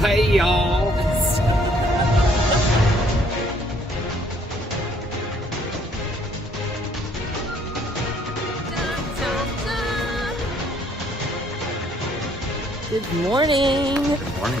Hey, y'all. Good morning. Good morning.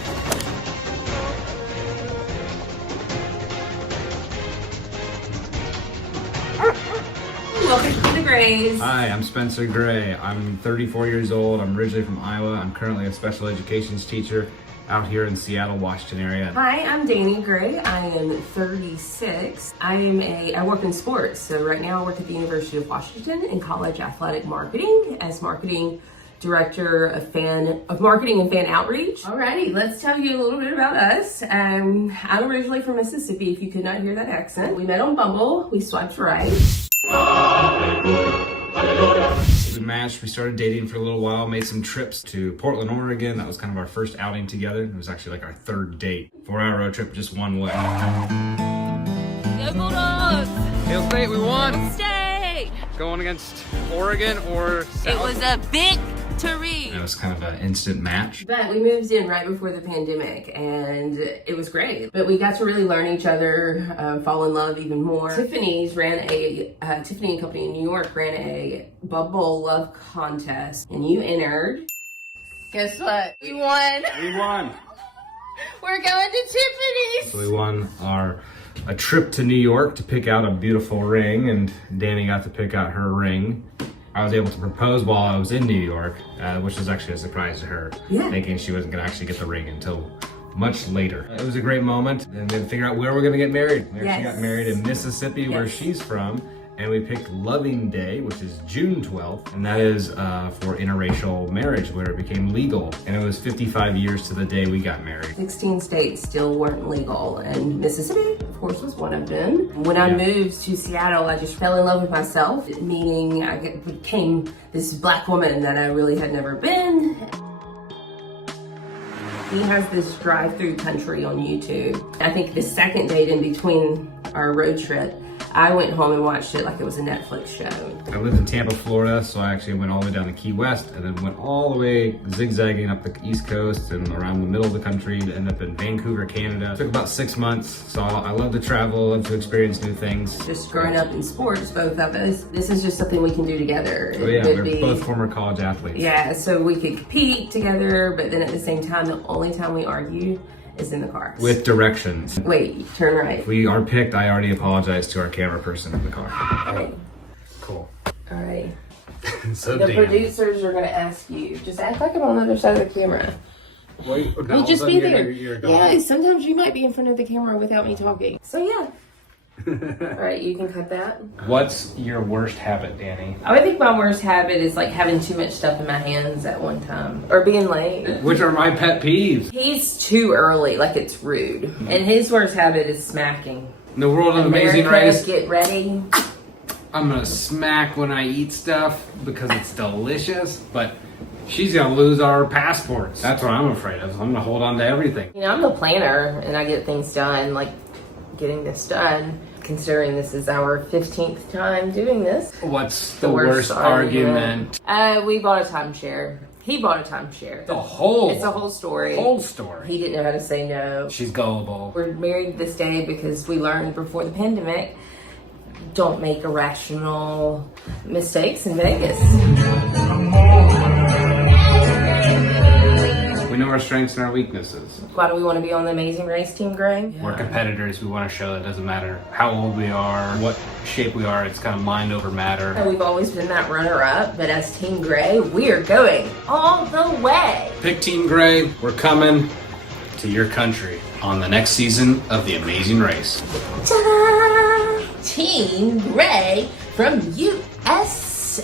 Welcome to the Grays. Hi, I'm Spencer Gray. I'm 34 years old. I'm originally from Iowa. I'm currently a special education teacher out here in Seattle, Washington area. Hi, I'm Danny Gray. I am 36. I work in sports. So right now I work at the University of Washington in college athletic marketing as marketing director of marketing and fan outreach. Alrighty, let's tell you a little bit about us. I'm originally from Mississippi, if you could not hear that accent. We met on Bumble. We swiped right. We matched, we started dating for a little while, made some trips to Portland, Oregon. That was kind of our first outing together. It was actually like our third date. 4-hour road trip, just one way. Go Bulldogs! Hail State, we won! Hail State! Going against Oregon or South. It was a victory! It was kind of an instant match. But we moved in right before the pandemic and it was great. But we got to really learn each other, fall in love even more. Tiffany and Company in New York ran a Bumble Love contest and you entered. Guess what? We won. We won! We're going to Tiffany's. So we won a trip to New York to pick out a beautiful ring, and Danny got to pick out her ring. I was able to propose while I was in New York, which was actually a surprise to her, thinking she wasn't going to actually get the ring until much later. It was a great moment, and then figure out where we're going to get married. We actually got married in Mississippi, where she's from, and we picked Loving Day, which is June 12th, and that is for interracial marriage, where it became legal. And it was 55 years to the day we got married. 16 states still weren't legal, and Mississippi, of course, was one of them. When I moved to Seattle, I just fell in love with myself, meaning I became this Black woman that I really had never been. He has this Drive Thru Country on YouTube. I think the second date in between our road trip, I went home and watched it like it was a Netflix show. I lived in Tampa, Florida, so I actually went all the way down to Key West and then went all the way zigzagging up the East Coast and around the middle of the country to end up in Vancouver, Canada. It took about 6 months, so I love to travel, love to experience new things. Just growing up in sports, both of us, this is just something we can do together. Oh yeah, we're both former college athletes. Yeah, so we could compete together, but then at the same time, the only time we argue is in the car. With directions. Wait, turn right. If we are picked, I already apologized to our camera person in the car. All right. Cool. All right. So the damn. producers are gonna ask you, just act like I'm on the other side of the camera. Wait, You'll just be there. You're Yeah, sometimes you might be in front of the camera without me talking. So yeah. All right, you can cut that. What's your worst habit, Danny? I think my worst habit is like having too much stuff in my hands at one time or being late. Which are my pet peeves. He's too early, like it's rude. And his worst habit is smacking. In the world of Amazing Race, Get ready. I'm gonna smack when I eat stuff because it's delicious, but she's gonna lose our passports. That's what I'm afraid of. I'm gonna hold on to everything. You know, I'm the planner and I get things done, like getting this done. Considering this is our 15th time doing this. What's the worst argument? We bought a timeshare. He bought a timeshare. It's a whole story. Whole story. He didn't know how to say no. She's gullible. We're married this day because we learned before the pandemic, don't make irrational mistakes in Vegas. We know our strengths and our weaknesses. Why do we want to be on the Amazing Race team, Greg? We're competitors. We want to show that it doesn't matter how old we are, what shape we are. It's kind of mind over matter. And we've always been that runner-up, but as Team Gray, we are going all the way. Pick Team Gray. We're coming to your country on the next season of The Amazing Race. Ta-da! Team Gray from USA.